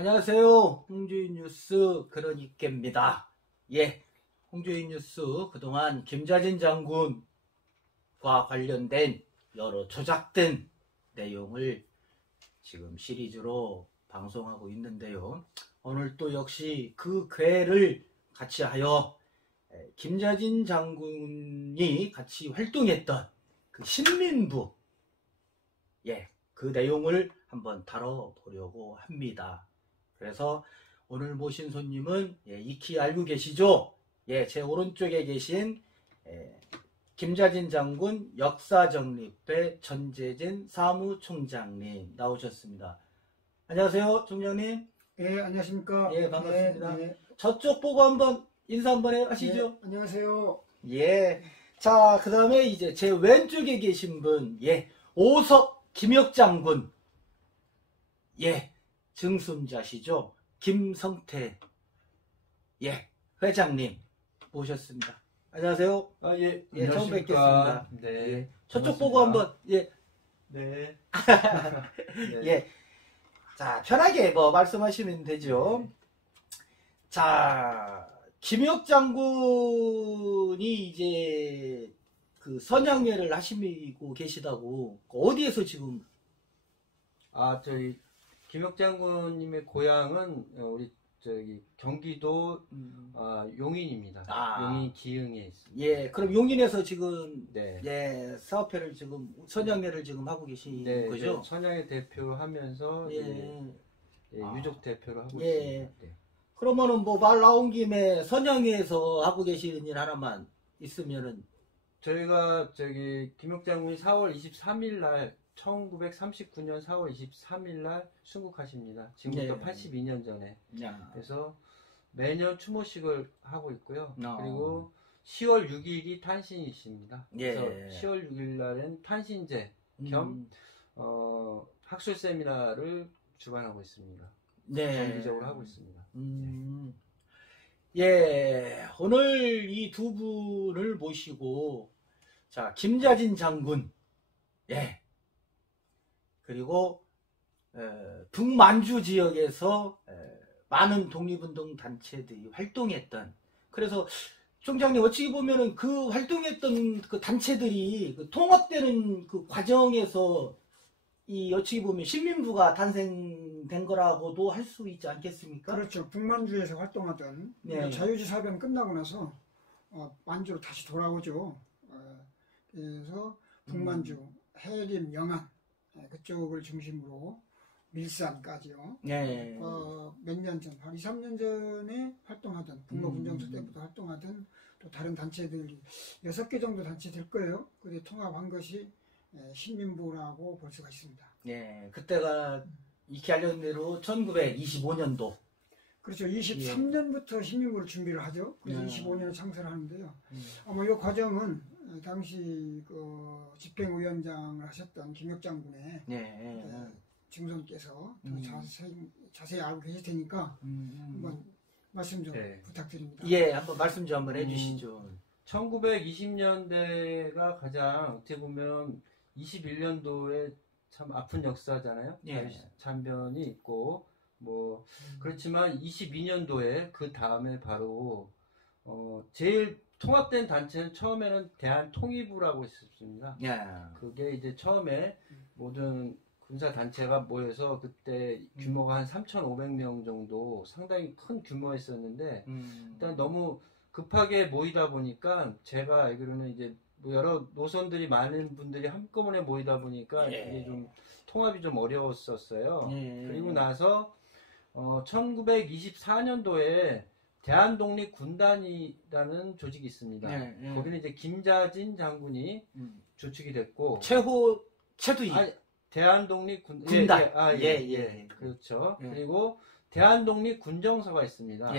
안녕하세요. 홍주인 뉴스 그러니께입니다. 예, 홍주인 뉴스 그동안 김자진 장군과 관련된 여러 조작된 내용을 지금 시리즈로 방송하고 있는데요. 오늘 또 역시 그 궤를 같이 하여 김자진 장군이 같이 활동했던 그 신민부, 그 내용을 한번 다뤄보려고 합니다. 그래서 오늘 모신 손님은 익히 알고 계시죠? 제 오른쪽에 계신 김자진 장군 역사정립회 전재진 사무총장님 나오셨습니다. 안녕하세요, 총장님. 예, 안녕하십니까. 반갑습니다. 네. 저쪽 보고 한번 인사 한번 하시죠. 안녕하세요. 자, 그 다음에 이제 제 왼쪽에 계신 분, 오석 김혁장군, 증손자시죠. 김성태, 회장님 모셨습니다. 안녕하세요. 처음 뵙겠습니다. 네. 저쪽 보고 한번, 네. 자, 편하게 말씀하시면 되죠. 자, 김혁 장군이 이제 그 선양회를 하시고 계시다고, 어디에서 지금? 저희 김혁 장군님의 고향은 우리 경기도 용인입니다. 용인 기흥에 있습니다. 그럼 용인에서 지금 사업회를 지금 선양회를 지금 하고 계신 거죠? 선양회 대표로 하면서 유족 대표로 하고 있습니다. 그러면은 말 나온 김에 선양회에서 하고 계시는 일 하나만 있으면은, 저희가 김혁 장군이 4월 23일 날 1939년 4월 23일 날 순국하십니다. 지금부터 82년 전에. 그래서 매년 추모식을 하고 있고요. 그리고 10월 6일이 탄신이십니다. 그래서 10월 6일 날은 탄신제 겸 학술 세미나를 주관하고 있습니다. 정기적으로 하고 있습니다. 오늘 이 두 분을 모시고, 자, 김자진 장군, 그리고 북만주 지역에서 많은 독립운동 단체들이 활동했던, 그래서 총장님 어찌 보면은 그 활동했던 그 단체들이 그 통합되는 그 과정에서 이 어찌 보면 신민부가 탄생된 거라고도 할 수 있지 않겠습니까? 그렇죠. 북만주에서 활동하던 자유지 사변 끝나고 나서 만주로 다시 돌아오죠. 그래서 북만주, 해림, 영안 그쪽을 중심으로 밀산까지요. 몇 년 전, 한 2, 3년 전에 활동하던 북로군정서 때부터 활동하던 또 다른 단체들이 6개 정도 단체 될 거예요. 그게 통합한 것이 신민부라고 볼 수가 있습니다. 그때가 익히 알려진 대로 1925년도. 그렇죠. 23년부터 신민부를 준비를 하죠. 그래서 25년에 창설을 하는데요. 아마 이 과정은 당시 그 집행위원장을 하셨던 김혁 장군의 증손께서 자세히 알고 계실 테니까 한번 말씀 좀 부탁드립니다. 한번 말씀 좀 한번 해주시죠. 1920년대가 가장 어떻게 보면 21년도에 참 아픈 역사잖아요. 잔변이 있고 그렇지만 22년도에 그 다음에 바로 제일 통합된 단체는 처음에는 대한통일부라고 있었습니다. 그게 이제 처음에 모든 군사 단체가 모여서 그때 규모가 한 3,500명 정도 상당히 큰 규모였었는데 일단 너무 급하게 모이다 보니까 제가 알기로는 이제 여러 노선들이 많은 분들이 한꺼번에 모이다 보니까 이게 좀 통합이 좀 어려웠었어요. 그리고 나서 1924년도에 대한독립군단이라는 조직이 있습니다. 거기는 이제 김자진 장군이 주축이 됐고 최두희 대한독립군 군단 그렇죠. 그리고 대한독립군정서가 있습니다.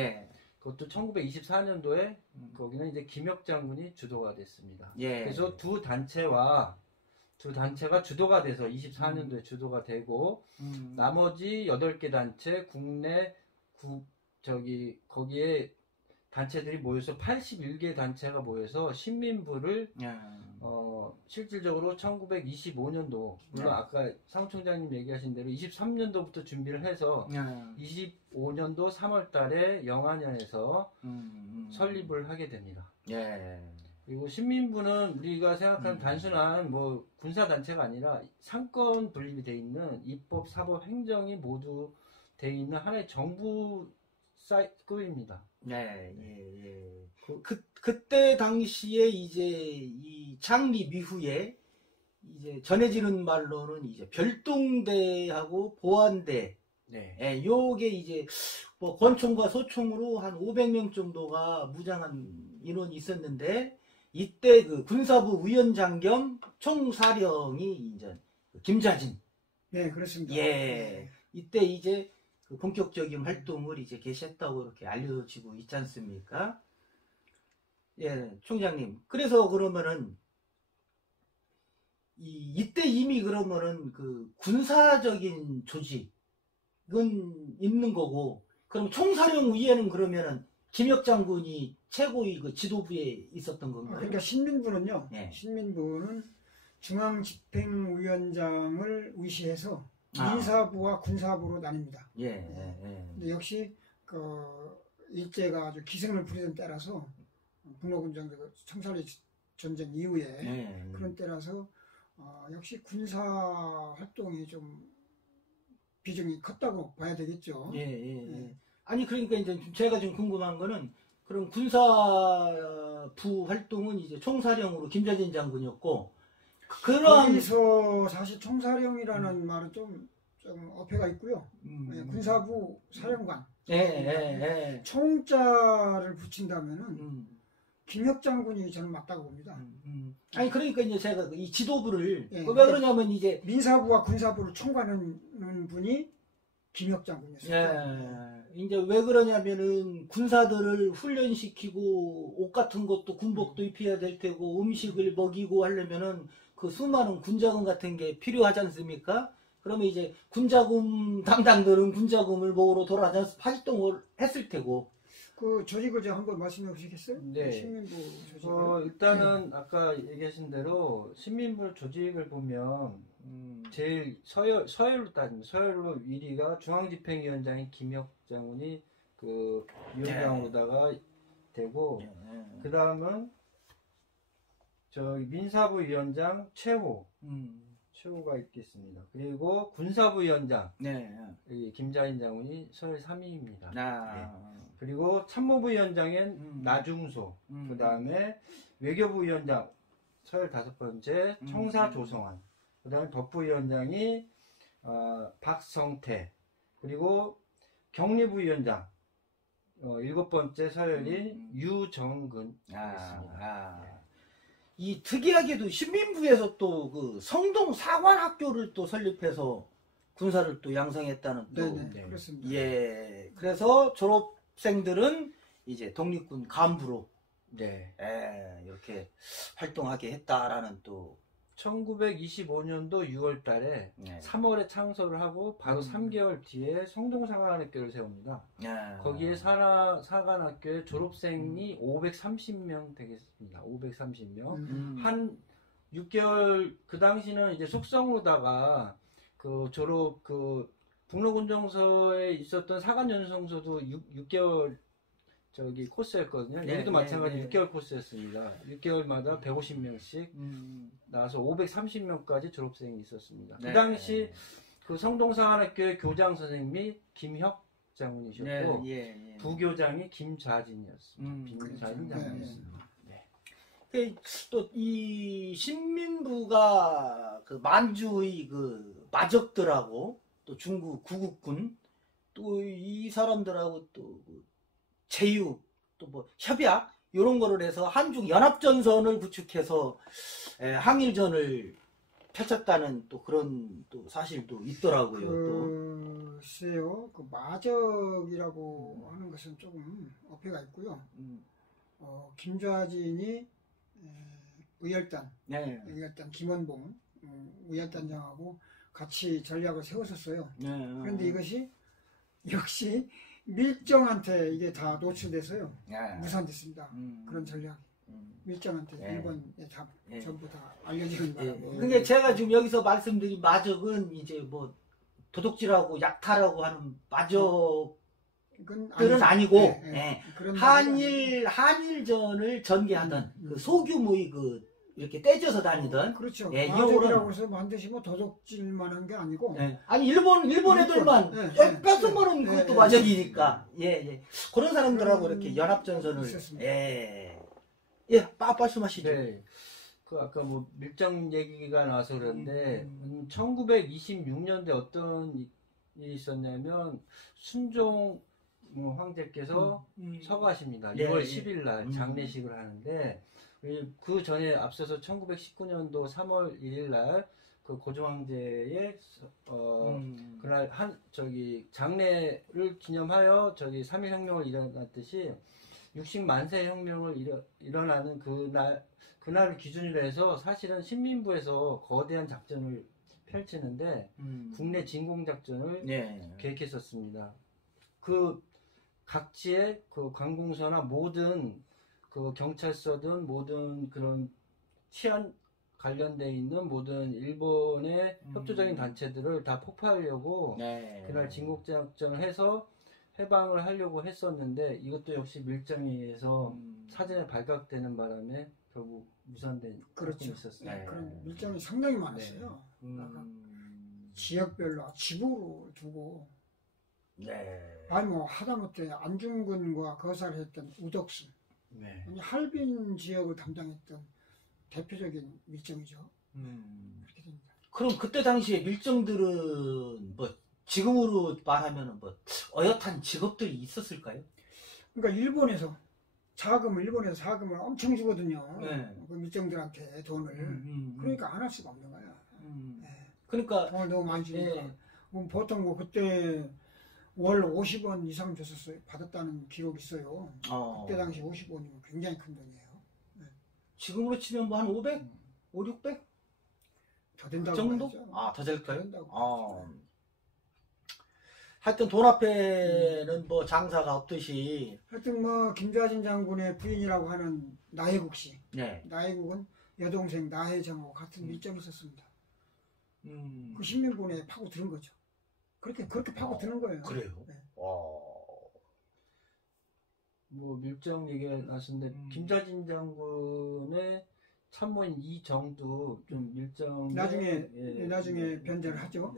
그것도 1924년도에 거기는 이제 김혁 장군이 주도가 됐습니다. 그래서 두 단체가 주도가 돼서 24년도에 주도가 되고 나머지 8개 단체 국내 거기에 단체들이 모여서 81개 단체가 모여서 신민부를 실질적으로 1925년도 물론 아까 상 총장님 얘기하신 대로 23년도부터 준비를 해서 25년도 3월 달에 영안현에서 설립을 하게 됩니다. 그리고 신민부는 우리가 생각하는 단순한 뭐 군사단체가 아니라 상권 분립이 돼 있는 입법, 사법, 행정이 모두 돼 있는 하나의 정부 급입니다. 그때 당시에 이제 이 창립 이후에 이제 전해지는 말로는 이제 별동대하고 보안대, 요게 이제 뭐 권총과 소총으로 한 500명 정도가 무장한 인원이 있었는데 이때 그 군사부 위원장 겸 총사령이 이제 김좌진. 네, 그렇습니다. 이때 이제 그 본격적인 활동을 이제 개시했다고 이렇게 알려지고 있지 않습니까? 총장님. 그래서 그러면은 이때 이미 그러면은 그 군사적인 조직은 있는 거고, 그럼 총사령 위에는 그러면은 김혁 장군이 최고의 그 지도부에 있었던 건가요? 그러니까 신민부는요. 신민부는 중앙집행위원장을 위시해서 민사부와 군사부로 나뉩니다. 근데 역시 그 일제가 아주 기승을 부리던 때라서 북로군정 청산리 전쟁 이후에 그런 때라서 역시 군사 활동이 좀 비중이 컸다고 봐야 되겠죠. 아니 그러니까 이제 제가 좀 궁금한 거는 그럼 군사부 활동은 이제 총사령으로 김좌진 장군이었고 거기서 사실 총사령이라는 말은 좀 어폐가 있고요. 군사부 사령관. 총자를 붙인다면은 김혁 장군이 저는 맞다고 봅니다. 아니 그러니까 이제 제가 이 지도부를 왜 그러냐면 이제 민사부와 군사부를 총괄하는 분이 김혁 장군이었어요. 이제 왜 그러냐면은 군사들을 훈련시키고 옷 같은 것도 군복도 입혀야 될 테고 음식을 먹이고 하려면은 그 수많은 군자금 같은 게 필요하지 않습니까? 그러면 이제 군자금 담당들은 군자금을 모으러 돌아다녀서 파직동을 했을 테고. 그 조직을 제가 한번 말씀해 보시겠어요? 신민부 조직을. 일단은 아까 얘기하신 대로 신민부 조직을 보면 제일 서열로 따지면 서열로 1위가 중앙집행위원장인 김혁 장군이 그 위원장으로다가 되고 그 다음은 저기 민사부 위원장 최호가 있겠습니다. 그리고 군사부 위원장 김자인 장군이 서열 3위입니다. 그리고 참모부 위원장인 나중소, 그 다음에 외교부 위원장 서열 5번째 청사 조성환, 그 다음에 법부위원장이 박성태, 그리고 경리부 위원장 7번째 서열이 유정근이었습니다. 이 특이하게도 신민부에서 또 그 성동 사관학교를 또 설립해서 군사를 또 양성했다는 또. 그렇습니다. 그래서 졸업생들은 이제 독립군 간부로 이렇게 활동하게 했다라는 또. 1925년도 6월 달에 3월에 창설을 하고 바로 3개월 뒤에 성동사관학교를 세웁니다. 거기에 사관학교의 졸업생이 530명 되겠습니다. 530명. 한 6개월, 그 당시는 이제 속성으로다가 그 졸업, 그 북로군정서에 있었던 사관연수성소도 6개월 저기 코스였거든요. 여기도 마찬가지 6개월 코스였습니다. 6개월마다 150명씩 나와서 530명까지 졸업생이 있었습니다. 그 당시 그 성동사관학교의 교장 선생님이 김혁 장군이셨고 부교장이 김좌진이었습니다. 김좌진 장군이었습니다. 또 이 신민부가 그 만주의 그 마적들하고 또 중국 구국군 또 이 사람들하고 또 제휴 또 뭐 협약 이런 거를 해서 한중 연합전선을 구축해서 항일전을 펼쳤다는 또 그런 또 사실도 있더라고요. 글쎄요, 그 마적이라고 하는 것은 조금 어폐가 있고요. 김좌진이 의열단 김원봉 의열단장하고 같이 전략을 세웠었어요. 그런데 이것이 역시 밀정한테 이게 다 노출돼서요. 예. 무산됐습니다. 그런 전략. 밀정한테 예. 일본에 다 예. 전부 다 알려지는 예. 바람에. 그게 제가 지금 여기서 말씀드린 마적은 이제 뭐 도둑질하고 약탈하고 하는 마적들은 그건 아니고 예, 예. 예. 그런 한일전을 전개하던 그 소규모의 그 이렇게 떼져서 다니던 그렇죠. 예, 마적이라고 해서 반드시 뭐 도둑질만한 게 아니고 예. 아니 일본 애들만 예, 뺏으면은 예, 그것도 예, 마적이니까 예. 그런 사람들하고 그런 이렇게 연합전선을 있었습니다. 말씀하시죠. 네. 그 아까 뭐 밀정 얘기가 나와서 그런데 1926년도에 어떤 일이 있었냐면 순종 황제께서 서거하십니다. 네, 6월 예. 10일 날 장례식을 하는데 그 전에 앞서서 1919년도 3월 1일 날 그 고종 황제의 그날 장례를 기념하여 3.1 혁명을 일어났듯이 60만세 혁명을 일어나는 그날을 기준으로 해서 사실은 신민부에서 거대한 작전을 펼치는데 국내 진공작전을 계획했었습니다. 그 각지의 그 관공서나 모든 그 경찰서든 모든 그런 치안 관련돼 있는 모든 일본의 협조적인 단체들을 다 폭파하려고 그날 진공작전을 해서 해방을 하려고 했었는데 이것도 역시 밀정에 의해서 사전에 발각되는 바람에 결국 무산된 그렇죠. 있었어요. 그런 밀정이 상당히 많았어요. 지역별로 지부로 두고 아니 뭐 하다못해 안중근과 거사를 했던 우덕순 할빈 지역을 담당했던 대표적인 밀정이죠. 그렇게 됩니다. 그럼 그때 당시에 밀정들은 뭐 지금으로 말하면 뭐 어엿한 직업들이 있었을까요? 그러니까 일본에서 자금을 엄청 주거든요. 그 밀정들한테 돈을. 그러니까 안 할 수가 없는 거야. 그러니까 돈을 너무 많이 주니까. 보통 뭐 그때 월 50원 이상 줬었어요. 받았다는 기록이 있어요. 그때 당시 50원이면 굉장히 큰 돈이에요. 지금으로 치면 뭐 한 500? 5, 600? 더 된다고 정도? 봐야죠. 더 될까요? 더 된다고 하여튼 돈 앞에는 뭐 장사가 없듯이. 하여튼 뭐 김좌진 장군의 부인이라고 하는 나혜국 씨. 나혜국은 여동생 나혜정하고 같은 밀정이 있었습니다. 그 신민군에 파고 들은 거죠. 그렇게 파고 드는 거예요. 그래요? 뭐 밀정 얘기가 나왔는데 김좌진 장군의 참모인 이정도 좀 밀정 나중에 변제를 하죠.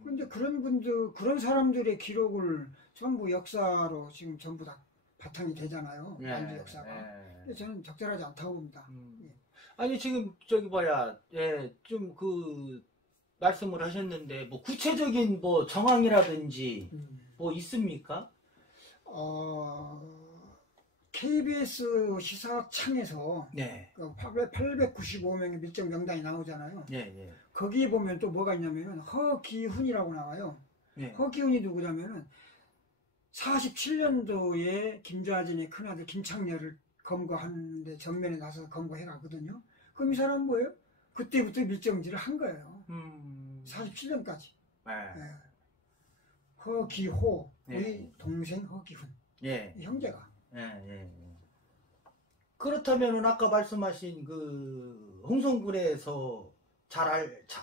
그런데 그런 사람들의 기록을 전부 역사로 지금 전부 다 바탕이 되잖아요. 남주 역사가. 근데 저는 적절하지 않다고 봅니다. 아니 지금 좀 그 말씀을 하셨는데 뭐 구체적인 뭐 정황이라든지 뭐 있습니까? KBS 시사창에서 895명의 밀정 명단이 나오잖아요. 거기 보면 또 뭐가 있냐면은 허기훈이라고 나와요. 허기훈이 누구냐면은 47년도에 김좌진의 큰아들 김창렬을 검거하는데 전면에 나서서 검거해 가거든요. 그럼 이 사람은 뭐예요? 그때부터 밀정질을 한 거예요. 47년까지. 허기호의 동생 허기훈. 형제가. 그렇다면은 아까 말씀하신 그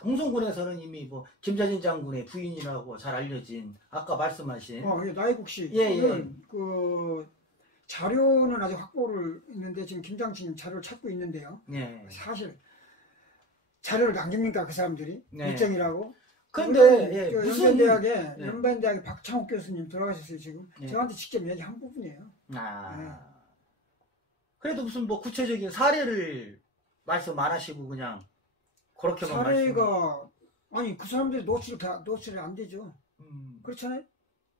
홍성군에서는 이미 뭐 김좌진 장군의 부인이라고 잘 알려진 아까 말씀하신 나혜국 씨. 그 자료는 아직 확보를 있는데 지금 김장치님 자료를 찾고 있는데요. 사실 자료를 남깁니까 그 사람들이 밀정이라고? 근데 무슨 연변대학의 박창욱 교수님 돌아가셨어요 지금. 저한테 직접 얘기한 부분이에요. 그래도 무슨 뭐 구체적인 사례를 말씀 안 하시고 그냥 그렇게만 사례가 아니 그 사람들이 노출이 안 되죠. 그렇잖아요.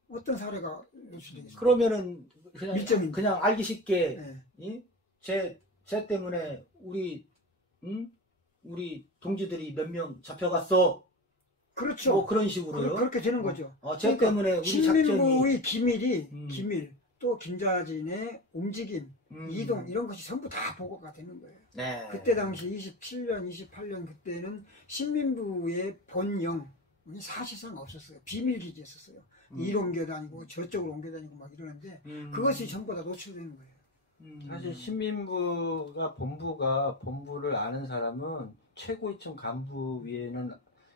어떤 사례가 노출되겠어요? 그러면은 그냥 알기 쉽게 제 때문에 우리 동지들이 몇 명 잡혀갔어. 그렇죠. 뭐 그런 식으로요. 그렇게 되는 거죠. 제 때문에 우리 신민부의 기밀, 또 김좌진의 움직임, 이동 이런 것이 전부 다 보고가 되는 거예요. 그때 당시 27년, 28년 그때는 신민부의 본영, 사실상 없었어요. 비밀기지였었어요. 이로 옮겨 다니고 저쪽으로 옮겨 다니고 막 이러는데 그것이 전부 다 노출되는 거예요. 사실 신민부가 본부를 아는 사람은 최고위층 간부 위에는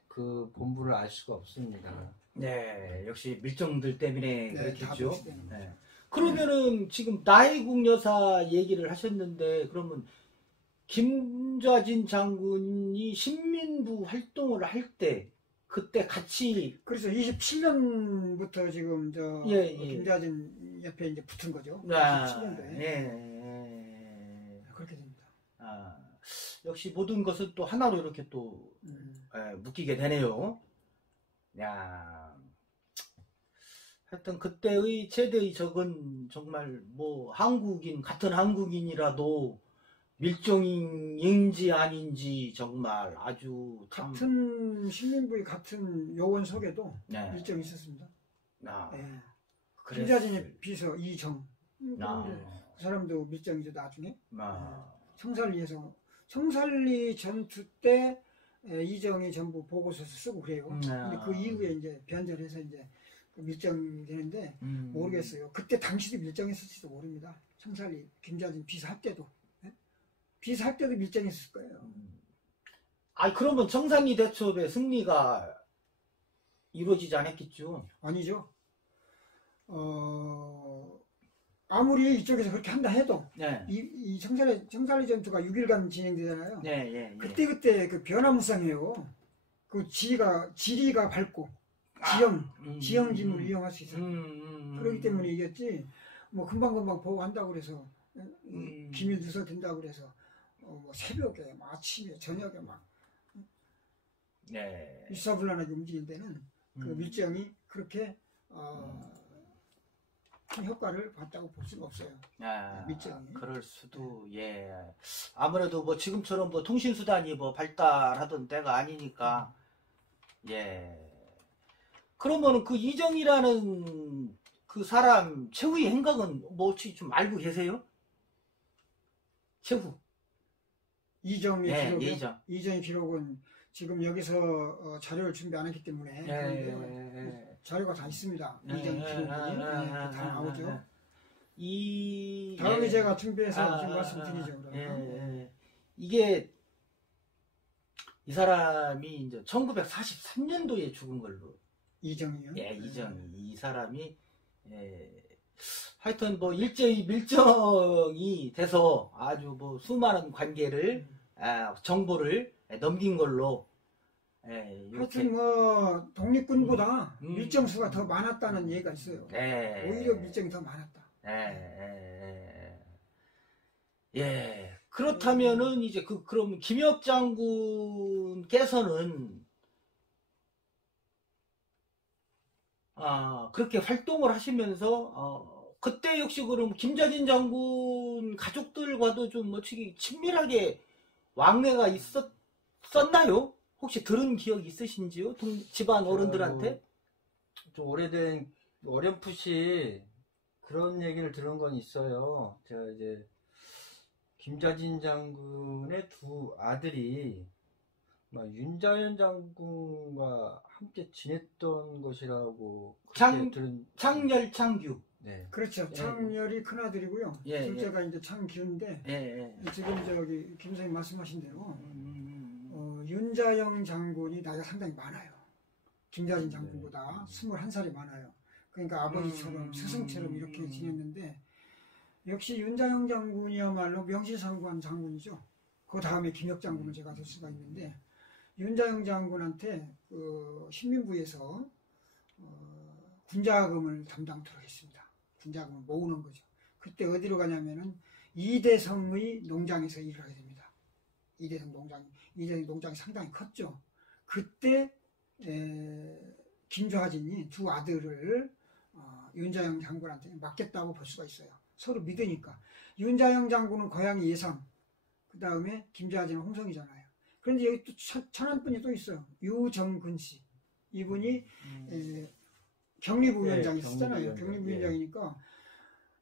그 본부를 알 수가 없습니다. 네, 역시 밀정들 때문에 네, 그렇겠죠. 다 네. 그러면은 지금 나혜국 여사 얘기를 하셨는데 그러면 김좌진 장군이 신민부 활동을 할 때 그때 같이 그래서 27년부터 지금 김좌진 옆에 이제 붙은 거죠. 27년도에. 그렇게 됩니다. 역시 모든 것을 또 하나로 이렇게 또 묶이게 되네요. 야, 하여튼 그때의 최대의 적은 정말 뭐 같은 한국인이라도 밀정인지 아닌지 정말 아주 참 같은 신민부의 같은 요원 속에도 밀정이 있었습니다. 김좌진의 비서 이정 그 사람도 밀정이죠. 나중에 청살리에서 청살리 전투 때 이정이 전부 보고서를 쓰고 그래요. 근데 그 이후에 이제 변절해서 이제 밀정되는데 모르겠어요. 그때 당시도 밀정했을지도 모릅니다. 청살리 김좌진 비서할 때도 비서할 때도 밀정했을 거예요. 그러면 청산리 대첩의 승리가 이루어지지 않았겠죠? 아니죠. 아무리 이쪽에서 그렇게 한다 해도 이 청살리 전투가 6일간 진행되잖아요. 그때 그 변화무쌍해요. 그 지리가 밝고 지형진을 이용할 수 있어요. 그렇기 때문에 이겼지. 뭐 금방금방 보고한다고 그래서 기밀 누설 된다고 그래서 뭐 새벽에 아침에 저녁에 막 일사불란하게 움직일 때는 그 밀정이 그렇게 큰 효과를 봤다고 볼 수가 없어요. 밀정이. 그럴 수도 아무래도 뭐 지금처럼 뭐 통신수단이 뭐 발달하던 때가 아니니까 그러면은 그 이정이라는 그 사람 최후의 행각은 뭐 혹시 좀 알고 계세요? 최후. 이정의 기록이요? 이정의 기록은 지금 여기서 자료를 준비 안 했기 때문에 자료가 다 있습니다. 이정 기록이 다 나오죠. 다음에 제가 준비해서 지금 말씀드리죠. 이게 이 사람이 이제 1943년도에 죽은 걸로. 이정이요? 이정이. 이 사람이 하여튼 뭐 일제히 밀정이 돼서 아주 뭐 수많은 관계를 정보를 넘긴 걸로 하여튼 뭐 독립군보다 밀정수가 더 많았다는 얘기가 있어요. 오히려 밀정이 더 많았다. 그렇다면은 이제 그럼 김혁 장군께서는 그렇게 활동을 하시면서 그때 역시 그럼 김좌진 장군 가족들과도 좀 어떻게 친밀하게 왕래가 있었나요? 혹시 들은 기억 있으신지요? 집안 어른들한테? 좀 오래된 어렴풋이 그런 얘기를 들은 건 있어요. 제가 이제 김좌진 장군의 두 아들이 윤자현 장군과 함께 지냈던 것이라고 창렬, 창규. 그렇죠. 창렬이 큰아들이고요. 둘째가 이제 창규인데 지금 저기 김 선생님 말씀하신 대로 윤자영 장군이 나이가 상당히 많아요. 김좌진 장군보다 21살이 많아요. 그러니까 아버지처럼 스승처럼 이렇게 지냈는데 역시 윤자영 장군이야말로 명실상부한 장군이죠. 그 다음에 김혁 장군을 제가 될 수가 있는데 윤자영 장군한테 신민부에서 군자금을 담당토록 했습니다. 군자금을 모으는 거죠. 그때 어디로 가냐면은 이대성의 농장에서 일을 하게 됩니다. 이대성 농장이 상당히 컸죠. 그때 김좌진이 두 아들을 윤자영 장군한테 맡겼다고 볼 수가 있어요. 서로 믿으니까. 윤자영 장군은 고향이 예산, 그 다음에 김좌진은 홍성이잖아요. 그런데 여기 또 천한 분이 또 있어요. 유정근 씨. 이분이 경리부위원장이 있었잖아요. 경리부위원장이니까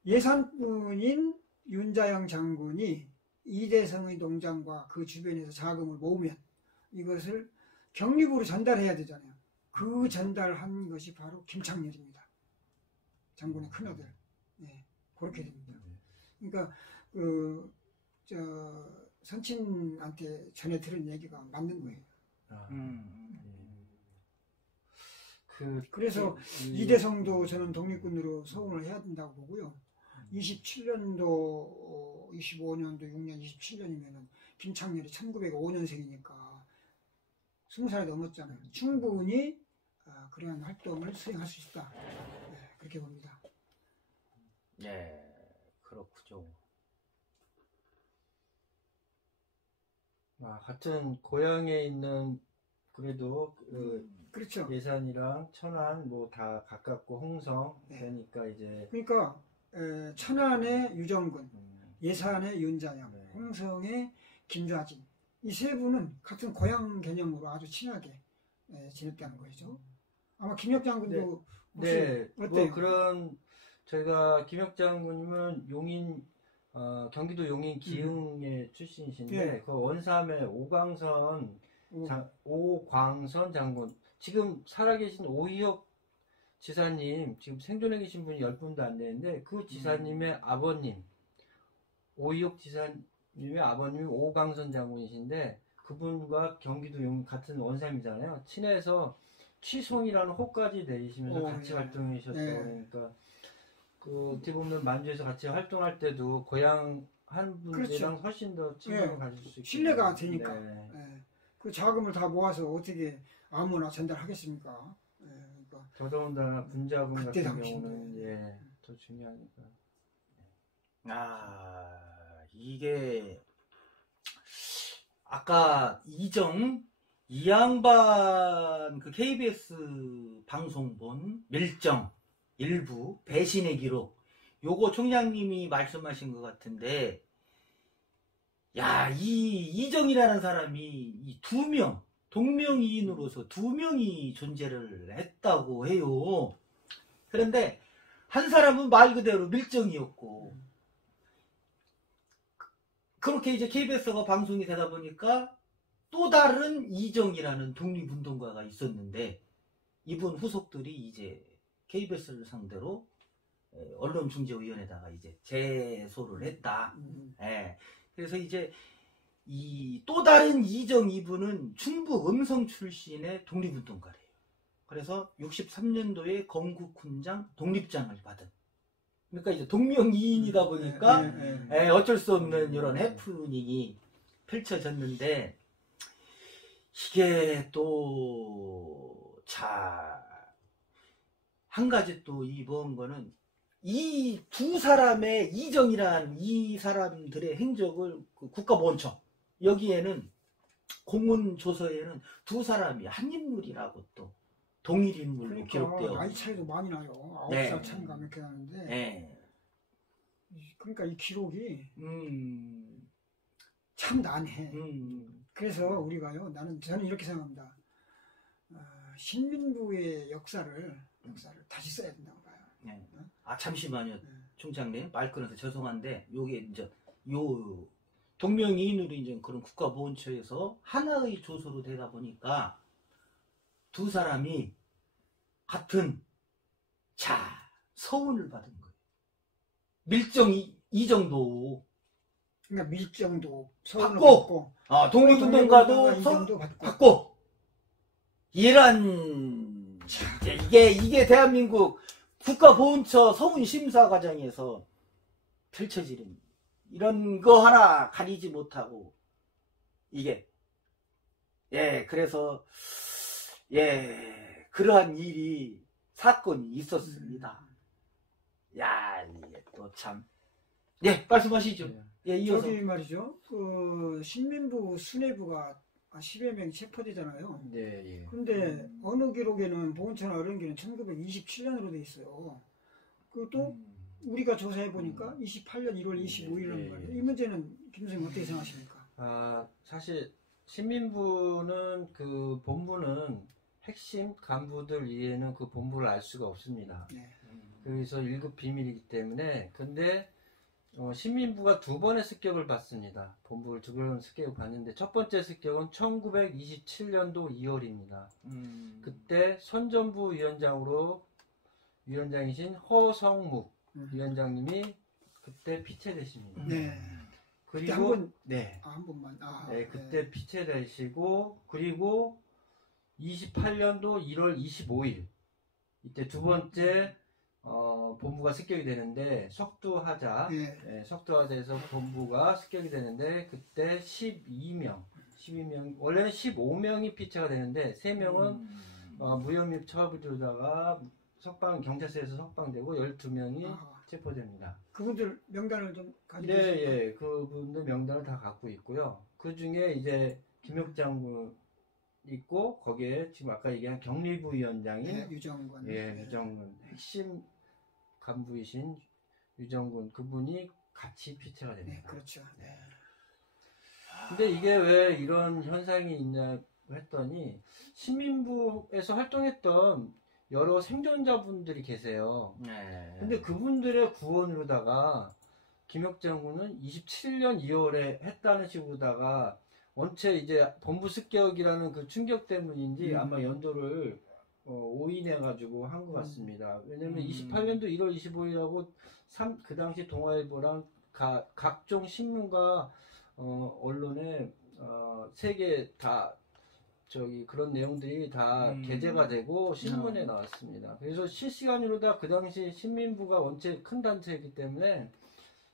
예산분인 윤자영 장군이 이대성의 농장과 그 주변에서 자금을 모으면 이것을 경리부로 전달해야 되잖아요. 그 전달한 것이 바로 김창렬입니다. 장군의 큰아들. 네, 그렇게 됩니다. 그러니까 선친한테 전해 들은 얘기가 맞는 거예요. 그래서 이대성도 저는 독립군으로 서원을 해야 된다고 보고요. 27년도, 25년도, 6년, 27년이면은 김창렬이 1905년생이니까 20살이 넘었잖아요. 충분히 그러한 활동을 수행할 수 있다. 네, 그렇게 봅니다. 네, 그렇군요. 같은 고향에 있는 그래도 그렇죠. 예산이랑 천안 뭐 다 가깝고 홍성 네. 되니까 이제 그러니까 천안의 유정근, 예산의 윤자영, 네. 홍성의 김좌진 이 세 분은 같은 고향 개념으로 아주 친하게 지냈다는 거죠. 아마 김혁 장군도 네, 어때요? 뭐 그런 저희가 김혁 장군님은 용인 경기도 용인 기흥의 출신이신데 네. 그 원삼의 오광선 장군 지금 살아계신 오희혁 지사님 지금 생존해 계신 분이 10분도 안 되는데 그 지사님의 아버님 오희혁 지사님의 아버님이 오광선 장군이신데 그분과 경기도 용인 같은 원삼이잖아요. 친해서 취송이라는 호까지 내시면서 같이 활동하셨어요. 그러니까 그 어떻게 보면 만주에서 같이 활동할 때도 고향 한 분들이랑 그렇죠. 훨씬 더 친분을 가질 수 있고 신뢰가 되니까. 네. 네. 그 자금을 다 모아서 어떻게 아무나 전달하겠습니까? 그러니까 더더군다나 군자금 그때 같은 당시인데. 경우는 더 중요하니까. 이게 아까 이 양반 그 KBS 방송본 밀정 일부 배신의 기록 요거 총장님이 말씀하신 것 같은데 이 이정이라는 사람이 이 동명이인으로서 2명이 존재를 했다고 해요. 그런데 한 사람은 말 그대로 밀정이었고 그렇게 이제 KBS가 방송이 되다 보니까 또 다른 이정이라는 독립운동가가 있었는데 이분 후속들이 이제 KBS를 상대로 언론중재위원회에다가 이제 제소를 했다. 그래서 이제 이 또 다른 이정 이분은 충북 음성 출신의 독립운동가래요. 그래서 63년도에 건국훈장 독립장을 받은. 그러니까 이제 동명이인이다 보니까 어쩔 수 없는 이런 해프닝이 펼쳐졌는데 이게 또 한 가지 또 이번 거는 이 두 사람의 이정이란 이 사람들의 행적을 그 국가보훈청 여기에는 공문조서에는 두 사람이 한 인물이라고 또 동일 인물로 그러니까 기록되어 나이 차이도 많이 나요. 9살 차이가 이렇게 나는데 그러니까 이 기록이 참 난해. 그래서 우리가요 저는 이렇게 생각합니다. 신민부의 역사를 다시 써야 된다고 봐요. 잠시만요, 총장님 말 끊어서 죄송한데 요게 이제 요 동명이인으로 이제 그런 국가보훈처에서 하나의 조서로 되다 보니까 두 사람이 같은 서운을 받은 거예요. 밀정이 이정도 그러니까 밀정도 서운을 받고 독립운동가도 인정도 받고 이란 이게 대한민국 국가보훈처 서운심사 과정에서 펼쳐지는 이런 거 하나 가리지 못하고 이게 그래서 그러한 일이 사건이 있었습니다. 이게 또 참 말씀하시죠. 이어서 저기 말이죠. 그 신민부 수뇌부가 10여 명 체포되잖아요. 근데 어느 기록에는 보훈처나 어른기는 1927년으로 돼 있어요. 그또 우리가 조사해 보니까 28년 1월 25일이라는 말이에요. 이 문제는 김 선생님 어떻게 생각하십니까? 사실 신민부는 그 본부는 핵심 간부들 이외에는 그 본부를 알 수가 없습니다. 그래서 1급 비밀이기 때문에 근데 신민부가 2번의 습격을 받습니다. 본부를 2번 습격을 받는데 첫 번째 습격은 1927년도 2월입니다. 그때 선전부 위원장이신 허성묵 위원장님이 그때 피체되십니다. 네. 그리고 한 번만. 그때 피체되시고 그리고 28년도 1월 25일 이때 두 번째 본부가 습격이 되는데 석두하자, 석두하자에서 본부가 습격이 되는데 그때 12명 원래는 15명이 피체가 되는데 3명은 무혐의 처분되다가 경찰서에서 석방되고 12명이 체포됩니다. 그분들 명단을 좀 가지고 네, 그분들 명단을 다 갖고 있고요. 그 중에 이제 김혁 장군 있고 거기에 지금 아까 얘기한 경리부 위원장인 유정군, 유정군 핵심 간부이신 유정군 그분이 같이 피체가 됩니다. 네, 그렇죠. 네. 근데 이게 왜 이런 현상이 있냐 했더니 신민부에서 활동했던 여러 생존자분들이 계세요. 근데 그분들의 구원으로다가 김혁 장군은 27년 2월에 했다는 식으로다가 원체 이제 본부 습격이라는 그 충격 때문인지 아마 연도를 오인해가지고 한 것 같습니다. 왜냐면 28년도 1월 25일하고 그 당시 동아일보랑 각종 신문과 언론에 세계 다 그런 내용들이 다 게재가 되고 신문에 나왔습니다. 그래서 실시간으로 그 당시 신민부가 원체 큰 단체이기 때문에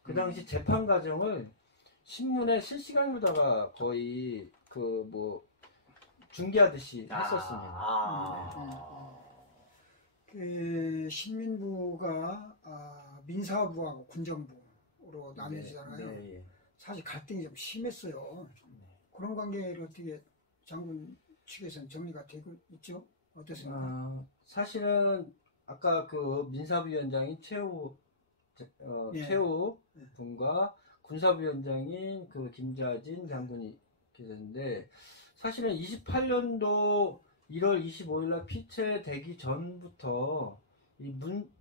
그 당시 재판 과정을 신문에 실시간으로다가 거의 중계하듯이 했었습니다. 그 신민부가 민사부하고 군정부로 나뉘잖아요. 사실 갈등이 좀 심했어요. 그런 관계를 어떻게 장군 측에서는 정리가 되고 있죠? 어떻습니까? 사실은 아까 그 민사부위원장인 최우 분과 군사부위원장인 그 김자진 장군이 계셨는데 사실은 28년도 1월 25일날 피체되기 전부터 이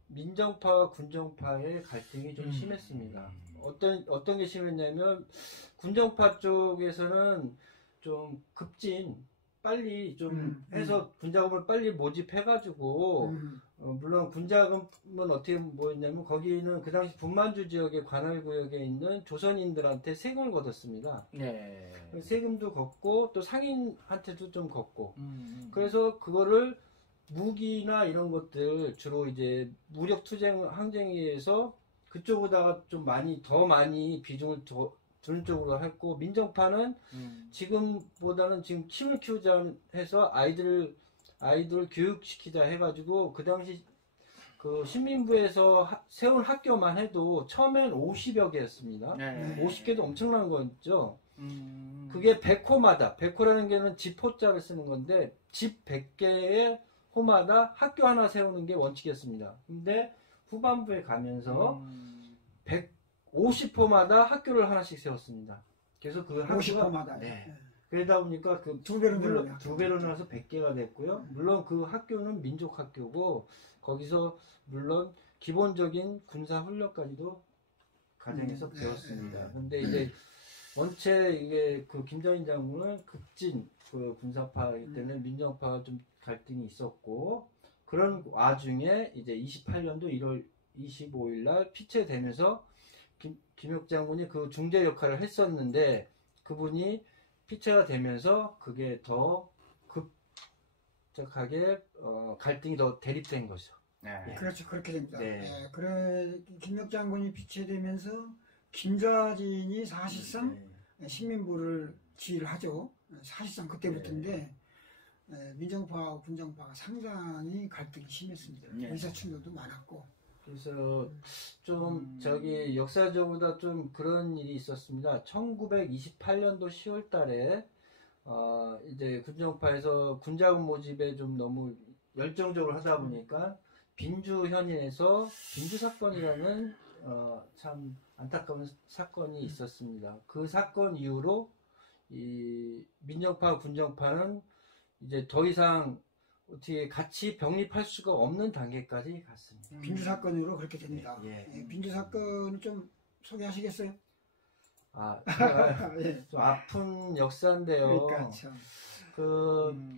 민정파와 군정파의 갈등이 좀 심했습니다. 어떤 게 심했냐면 군정파 쪽에서는 좀 빨리 좀 해서 군자금을 빨리 모집해가지고 물론 군자금은 어떻게 모였냐면 거기는 그 당시 분만주 지역의 관할구역에 있는 조선인들한테 세금을 걷었습니다. 세금도 걷고 또 상인한테도 좀 걷고 그래서 그거를 무기나 이런 것들 주로 이제 무력 투쟁 항쟁에 의해서 그쪽보다가 좀 더 많이 비중을 두는 쪽으로 했고 민정파는 지금보다는 지금 힘을 키우자 해서 아이들을 교육시키자 해가지고 그 당시 그 신민부에서 세운 학교만 해도 처음엔 50여 개였습니다. 50개도 엄청난 거였죠. 그게 100호마다 100호라는 게는 집 호자를 쓰는 건데 집 100개의 호마다 학교 하나 세우는 게 원칙이었습니다. 근데 후반부에 가면서 50호마다 학교를 하나씩 세웠습니다. 그래서 그 학교가 50호마다. 그러다 보니까 두 배로 늘어서 100개가 됐고요. 물론 그 학교는 민족 학교고 거기서 물론 기본적인 군사 훈련까지도 가정에서 배웠습니다. 근데 이제 원체 이게 그 김정인 장군은 극진 그 군사파이기 때문에 민정파와 좀 갈등이 있었고 그런 와중에 이제 28년도 1월 25일 날 피체되면서 김혁 장군이 그 중재 역할을 했었는데 그분이 피체가 되면서 그게 더 급작하게 갈등이 더 대립된 거죠. 그렇죠. 그렇게 됩니다. 그래 김혁 장군이 피체되면서 김자진이 사실상 신민부를 지휘를 하죠. 사실상 그때부터인데 민정파와 군정파가 상당히 갈등이 심했습니다. 의사충돌도 많았고. 그래서 좀 역사적으로 좀 그런 일이 있었습니다. 1928년도 10월 달에 이제 군정파에서 군자금 모집에 좀 너무 열정적으로 하다 보니까 빈주 현인에서 빈주 사건이라는 참 안타까운 사건이 있었습니다. 그 사건 이후로 이 민정파 군정파는 이제 더 이상 어떻게 같이 병립할 수가 없는 단계까지 갔습니다. 빈주 사건으로 그렇게 됩니다. 빈주 사건은 좀 소개하시겠어요? 예. 좀 아픈 역사인데요. 그러니까 참.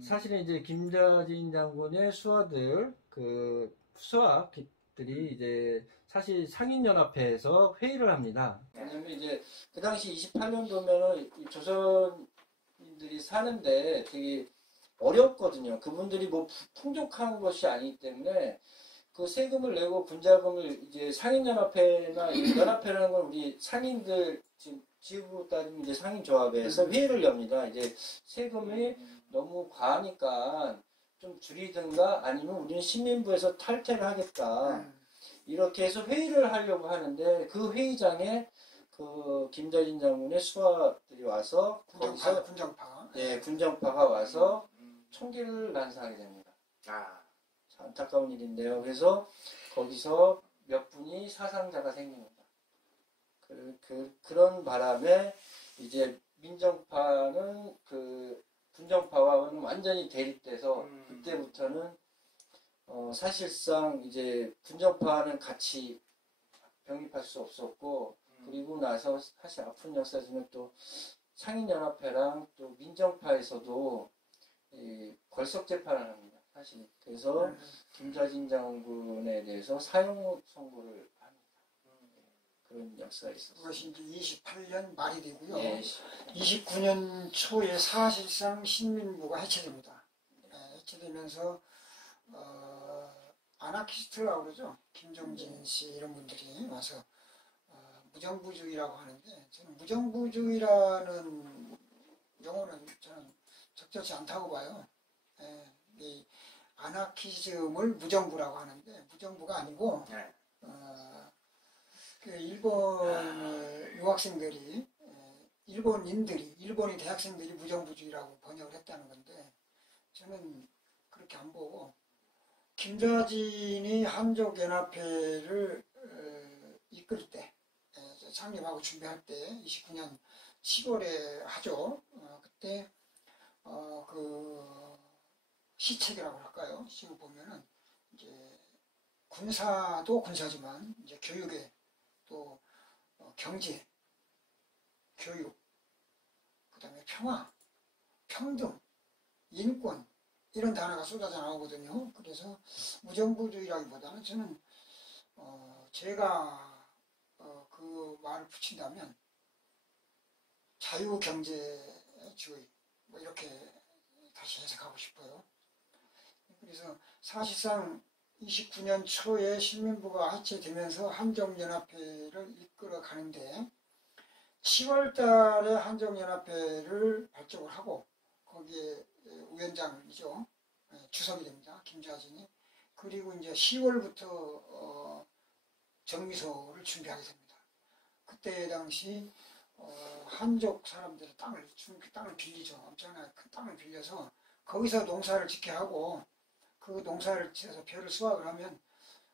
사실은 이제 김자진 장군의 수하들, 수하들이 이제 사실 상인연합회에서 회의를 합니다. 왜냐면 이제 그 당시 28년도면은 조선인들이 사는데 되게 어렵거든요. 그분들이 뭐 풍족한 것이 아니기 때문에 그 세금을 내고 군자금을 이제 상인연합회나 연합회라는 건 우리 상인들 지구 따지면 이제 상인조합에서 회의를 엽니다. 이제 세금이 너무 과하니까 좀 줄이든가 아니면 우리는 시민부에서 탈퇴를 하겠다. 이렇게 해서 회의를 하려고 하는데 그 회의장에 그 김자진 장군의 수하들이 와서 군정파. 예, 군정파가 와서 총기를 난사하게 됩니다. 안타까운 일인데요. 그래서 거기서 몇 분이 사상자가 생깁니다. 그런 바람에 이제 민정파는 그 군정파와는 완전히 대립돼서 그때부터는 사실상 이제 군정파는 같이 병립할 수 없었고 그리고 나서 사실 아픈 역사지만 또 상인연합회랑 또 민정파에서도 걸석 재판을 합니다. 사실 그래서 김자진 장군에 대해서 사형 선고를 합니다. 그런 역사가 있었어요. 그것이 이제 28년 말이 되고요. 예, 29년 초에 사실상 신민부가 해체됩니다. 해체되면서 아나키스트라고 그러죠. 김종진 씨 이런 분들이 와서 무정부주의라고 하는데 저는 무정부주의라는 용어는 저는 적절치 않다고 봐요. 이 아나키즘을 무정부라고 하는데 무정부가 아니고 그 일본 유학생들이 일본이 대학생들이 무정부주의라고 번역을 했다는 건데 저는 그렇게 안 보고 김자진이 한족연합회를 이끌 때 창립하고 준비할 때 29년 10월에 하죠. 그때 그 시책이라고 할까요? 시국 보면은 이제 군사도 군사지만 이제 교육에 또 경제, 교육, 그다음에 평화, 평등, 인권 이런 단어가 쏟아져 나오거든요. 그래서 무정부주의라기보다는 저는 제가 그 말을 붙인다면 자유경제주의 뭐 이렇게 다시 해석하고 싶어요. 그래서 사실상 29년 초에 신민부가 해체되면서 한족연합회를 이끌어 가는데 10월 달에 한족연합회를 발족을 하고 거기에 위원장이죠. 주석이 됩니다. 김자진이. 그리고 이제 10월부터 정미소를 준비하게 됩니다. 그때 당시 한족 사람들의 땅을 빌리죠. 엄청나게 큰 땅을 빌려서 거기서 농사를 짓게 하고 그 농사를 지어서 벼를 수확을 하면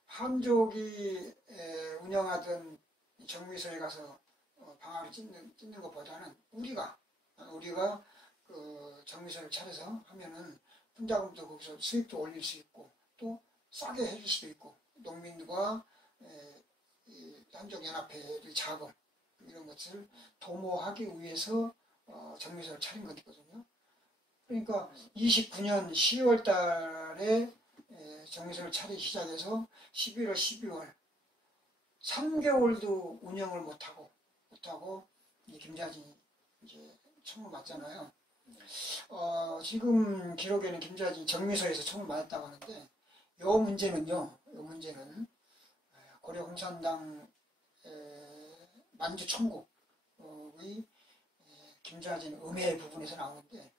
한족이 운영하던 정미소에 가서 방아를 찢는 것보다는 우리가 그 정미소를 차려서 하면은 분자금도 거기서 수익도 올릴 수 있고 또 싸게 해줄 수도 있고 농민과 한족연합회의 자금 이런 것을 도모하기 위해서 정미소를 차린 거거든요. 그러니까 29년 10월 달에 정미소를 차리기 시작해서 11월, 12월 3개월도 운영을 못하고 김자진이 이제 총을 맞잖아요. 지금 기록에는 김자진이 정미소에서 총을 맞았다고 하는데 요 문제는 고려공산당 만주 총국의 김자진 음해 부분에서 나오는데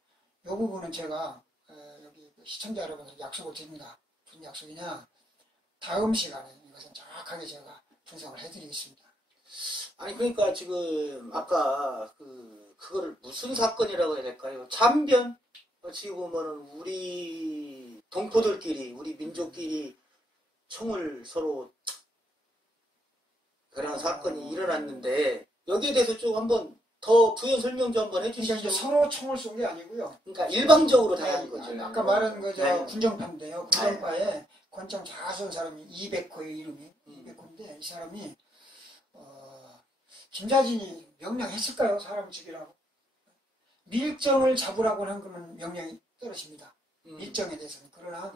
이 부분은 제가 여기 시청자 여러분들 약속을 드립니다. 무슨 약속이냐? 다음 시간에 이것은 정확하게 제가 분석을 해드리겠습니다. 아니 그러니까 지금 아까 그거를 무슨 사건이라고 해야 될까요? 참변? 지금 보면은 우리 동포들끼리 우리 민족끼리 총을 서로 그런 사건이 일어났는데 여기에 대해서 좀 한번 더 부연 설명 좀 한번 해주시죠. 그러니까 서로 총을 쏜 게 아니고요. 그러니까 일방적으로 당한 거죠. 아까 말한 거죠. 네. 군정파인데요. 군정파에 권총 잘 쏜 사람이 200호의 이름이 200호인데 이 사람이 김자진이 명령했을까요? 사람 죽이라고. 밀정을 잡으라고 한 거는 명령이 떨어집니다. 밀정에 대해서는. 그러나